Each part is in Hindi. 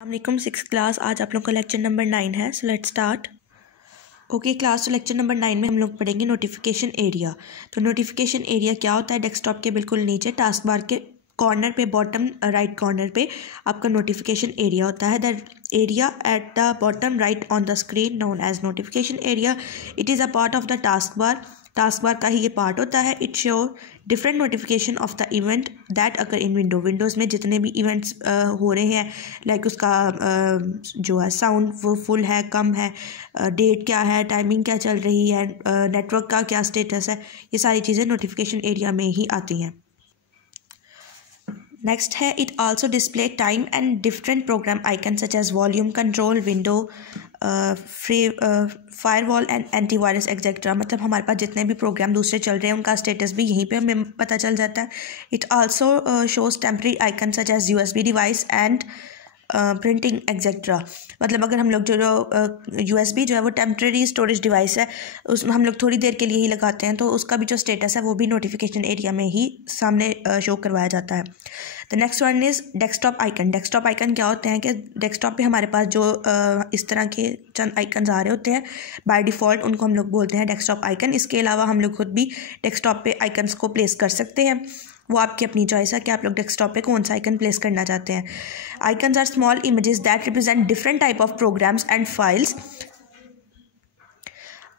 अस्सलामुअलैकुम सिक्स क्लास। आज आप लोग का लेक्चर नंबर 9 है। So let's start. Okay class, तो लेक्चर नंबर 9 में हम लोग पढ़ेंगे नोटिफिकेशन एरिया। तो नोटिफिकेशन एरिया क्या होता है? डेस्कटॉप के बिल्कुल नीचे टास्क बार के कॉर्नर पे, बॉटम राइट कॉर्नर पे आपका नोटिफिकेशन एरिया होता है। The area at the bottom right on the screen known as notification area. It is a part of the task bar. Task bar का ही ये पार्ट होता है। It show different notification of the event that अगर इन विंडोज़ में जितने भी इवेंट्स हो रहे हैं, लाइक उसका जो है साउंड वो फुल है, कम है, डेट क्या है, टाइमिंग क्या चल रही है, नेटवर्क का क्या स्टेटस है, ये सारी चीज़ें नोटिफिकेशन एरिया में ही आती हैं। नेक्स्ट है, it also display time and different program icon such as volume control, window free, firewall and antivirus etcetera. मतलब हमारे पास जितने भी प्रोग्राम दूसरे चल रहे हैं उनका स्टेटस भी यहीं पे हमें पता चल जाता है। It also shows temporary icon such as USB device and printing etcetera. मतलब अगर हम लोग जो USB जो है वो टेम्परेरी स्टोरेज डिवाइस है, उसमें हम लोग थोड़ी देर के लिए ही लगाते हैं, तो उसका भी जो स्टेटस है वो भी नोटिफिकेशन एरिया में ही सामने शो करवाया जाता है। The next one is desktop icon. Desktop icon क्या होते हैं कि डेस्कटॉप पे हमारे पास जो इस तरह के चंद आइकन्स आ रहे होते हैं बाय डिफ़ॉल्ट, उनको हम लोग बोलते हैं डेस्कटॉप आइकन। इसके अलावा हम लोग खुद भी डेस्कटॉप पे आइकन्स को प्लेस कर सकते हैं। वो आपकी अपनी चॉइस है कि आप लोग डेस्कटॉप पे कौन सा आइकन प्लेस करना चाहते हैं। Icons are small images that represent different type of programs and files.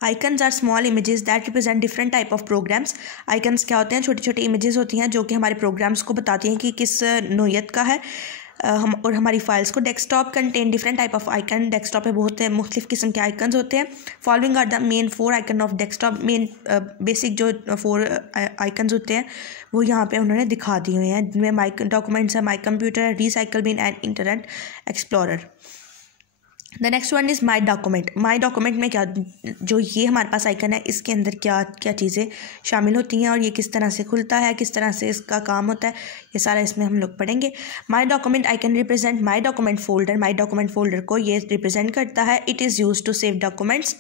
Icons are small images that represent different type of programs. Icons क्या होते हैं? छोटी छोटी इमेजेस होती हैं जो कि हमारे प्रोग्राम्स को बताती हैं कि किस नोयत का है। और हमारी फाइल्स को desktop contain different type of icon. Desktop पे बहुत मुख्तलिफ किस्म के आइकन्स होते हैं। Following are the main 4 icon of desktop. Main basic जो 4 आइकन्स होते हैं वो यहाँ पे उन्होंने दिखा दिए हुए हैं, जिनमें माई डॉक्यूमेंट्स है, my computer, recycle bin and internet explorer. The next one is my document. My document में क्या, जो ये हमारे पास आइकन है, इसके अंदर क्या क्या चीज़ें शामिल होती हैं और ये किस तरह से खुलता है, किस तरह से इसका काम होता है, ये सारा इसमें हम लोग पढ़ेंगे। My document icon represent my document folder. My document folder को ये रिप्रेजेंट करता है। It is use to save documents.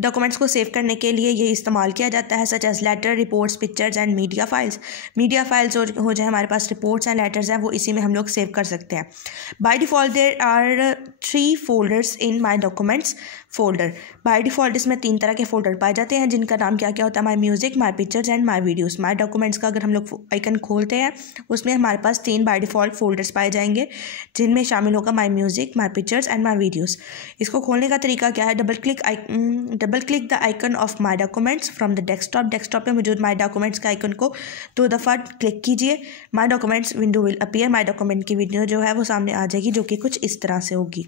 Documents को सेव करने के लिए ये इस्तेमाल किया जाता है, such as letter, reports, pictures and media files. Media files हो जाए हमारे पास, रिपोर्ट्स एंड लेटर्स हैं, वो इसी में हम लोग सेव कर सकते हैं। By default there are 3 folders in my documents folder. By default इसमें 3 तरह के फोल्डर पाए जाते हैं, जिनका नाम क्या क्या होता है? माई music, my pictures and my videos. My documents का अगर हम लोग आइकन खोलते हैं उसमें हमारे पास 3 बाय डिफ़ॉल्ट फोल्डर्स पाए जाएंगे, जिनमें शामिल होगा माई music, my pictures and my videos. इसको खोलने का तरीका क्या है? Double click the icon of my documents from the desktop. Desktop पे मौजूद माई डॉक्यूमेंट्स का आइकन को 2 दफ़ा क्लिक कीजिए। माई documents window will appear. My document की विंडो जो है वो सामने आ जाएगी, जो कि कुछ इस तरह से होगी।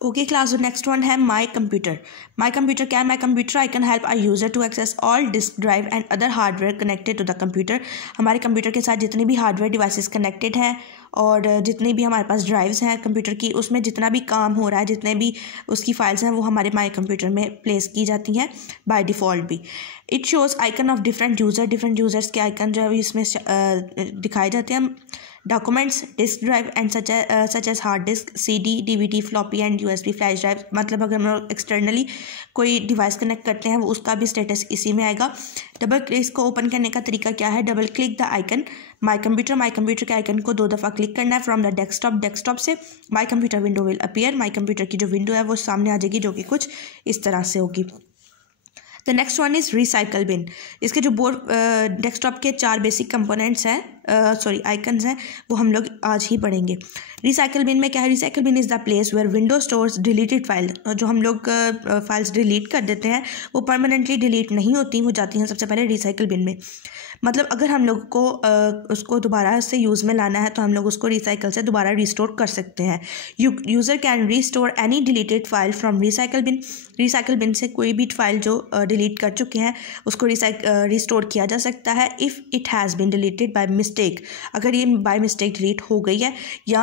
ओके क्लास, नेक्स्ट वन है माई कंप्यूटर। माई कंप्यूटर क्या है? My computer I can help I user to access all disk drive and other hardware connected to the computer. हमारे कंप्यूटर के साथ जितनी भी हार्डवेयर डिवाइसेस कनेक्टेड हैं और जितनी भी हमारे पास ड्राइव्स हैं कंप्यूटर की, उसमें जितना भी काम हो रहा है, जितने भी उसकी फाइल्स हैं, वो हमारे माई कंप्यूटर में प्लेस की जाती हैं बाय डिफ़ॉल्ट भी। It shows icon of different user. Different users के आइकन जो है इसमें दिखाए जाते हैं। Documents, disk drive and such as hard disk, CD, DVD, floppy and USB flash drive. मतलब अगर हम लोग एक्सटर्नली कोई डिवाइस कनेक्ट करते हैं वो उसका भी स्टेटस इसी में आएगा। इसको ओपन करने का तरीका क्या है? Double click the icon my computer. My computer के आइकन को 2 दफ़ा क्लिक करना है फ्रॉम द डेस्कटॉप। डेस्कटॉप से my computer window will appear. My computer की जो विंडो है वो सामने आ जाएगी, जो कि कुछ इस तरह से होगी। The next one is recycle bin. इसके जो डेस्कटॉप के 4 बेसिक कंपोनेंट्स हैं, आइकन्स हैं, वो हम लोग आज ही पढ़ेंगे। रिसाइकल बिन में क्या है? Recycle bin is the place where window stores deleted file. जो हम लोग फाइल्स डिलीट कर देते हैं वो परमानेंटली डिलीट नहीं होती, वो जाती हैं सबसे पहले रिसाइकल बिन में। मतलब अगर हम लोग को उसको दोबारा से यूज़ में लाना है तो हम लोग उसको रिसाइकल से दोबारा रिस्टोर कर सकते हैं। User can restore any deleted file from recycle bin. Recycle bin से कोई भी फाइल जो डिलीट कर चुके हैं उसको रिस्टोर किया जा सकता है if it has been deleted by mistake. अगर ये बाय मिस्टेक डिलीट हो गई है या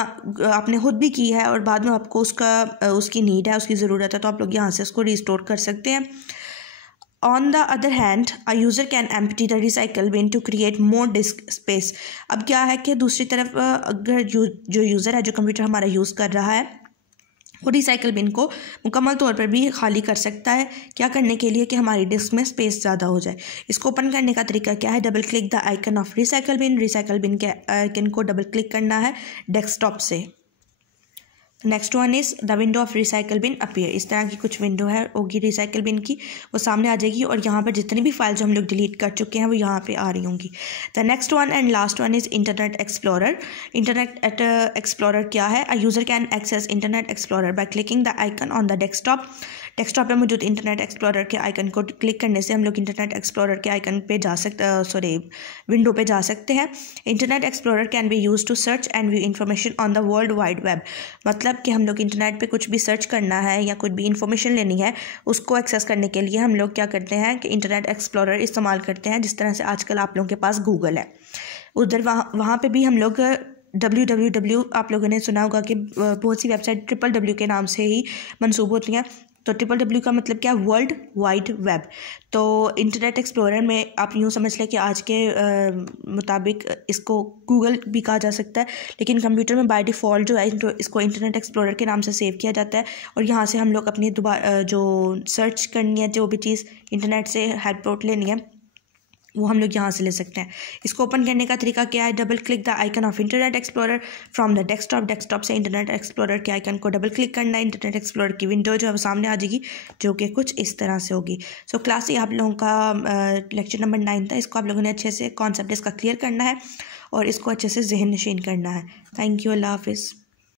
आपने खुद भी की है और बाद में आपको उसकी नीड है, उसकी ज़रूरत है, तो आप लोग यहाँ से उसको रिस्टोर कर सकते हैं। On the other hand, a user can empty the recycle bin to create more disk space. अब क्या है कि दूसरी तरफ अगर जो यूज़र है, जो कंप्यूटर हमारा यूज़ कर रहा है, वो रिसाइकल बिन को मुकम्मल तौर पर भी खाली कर सकता है। क्या करने के लिए? कि हमारी डिस्क में स्पेस ज़्यादा हो जाए। इसको ओपन करने का तरीका क्या है? Double click the icon of recycle bin. Recycle bin के आइकन को डबल क्लिक करना है डेस्कटॉप से। Next one is the window of recycle bin appear. इस तरह की कुछ विंडो है होगी रिसाइकल बिन की, वो सामने आ जाएगी और यहाँ पर जितनी भी फाइल जो हम लोग डिलीट कर चुके हैं वो यहाँ पे आ रही होंगी। The next one and last one is internet explorer. Internet explorer क्या है? A user can access internet explorer by clicking the icon on the desktop. Desktop पे मौजूद इंटरनेट एक्सप्लोरर के आइकन को क्लिक करने से हम लोग इंटरनेट एक्सप्लोरर के आइकन पे जा सकते विंडो पे जा सकते हैं। Internet explorer can be use to search and view information on the world wide web. मतलब कि हम लोग इंटरनेट पे कुछ भी सर्च करना है या कुछ भी इंफॉर्मेशन लेनी है, उसको एक्सेस करने के लिए हम लोग क्या करते हैं कि इंटरनेट एक्सप्लोरर इस्तेमाल करते हैं, जिस तरह से आजकल आप लोगों के पास गूगल है। उधर वहाँ पे भी हम लोग www, आप लोगों ने सुना होगा कि बहुत सी वेबसाइट www के नाम से ही मंसूब होती हैं। तो www का मतलब क्या? World wide web. तो इंटरनेट एक्सप्लोरर में आप यूँ समझ लें कि आज के मुताबिक इसको गूगल भी कहा जा सकता है, लेकिन कंप्यूटर में बाय डिफ़ॉल्ट जो है इसको इंटरनेट एक्सप्लोरर के नाम से सेव किया जाता है। और यहाँ से हम लोग अपनी दोबारा जो सर्च करनी है, जो भी चीज़ इंटरनेट से हेल्प लेनी है, वो हम लोग यहाँ से ले सकते हैं। इसको ओपन करने का तरीका क्या है? Double click the icon of internet explorer from the desktop. Desktop से इंटरनेट एक्सप्लोरर के आइकन को डबल क्लिक करना है। इंटरनेट एक्सप्लोरर की विंडो जो है वो सामने आ जाएगी, जो कि कुछ इस तरह से होगी। सो क्लास ये आप लोगों का लेक्चर नंबर 9 था। इसको आप लोगों ने अच्छे से कॉन्सेप्ट इसका क्लियर करना है और इसको अच्छे से जहन नशीन करना है। Thank you. अल्लाह हाफिज़।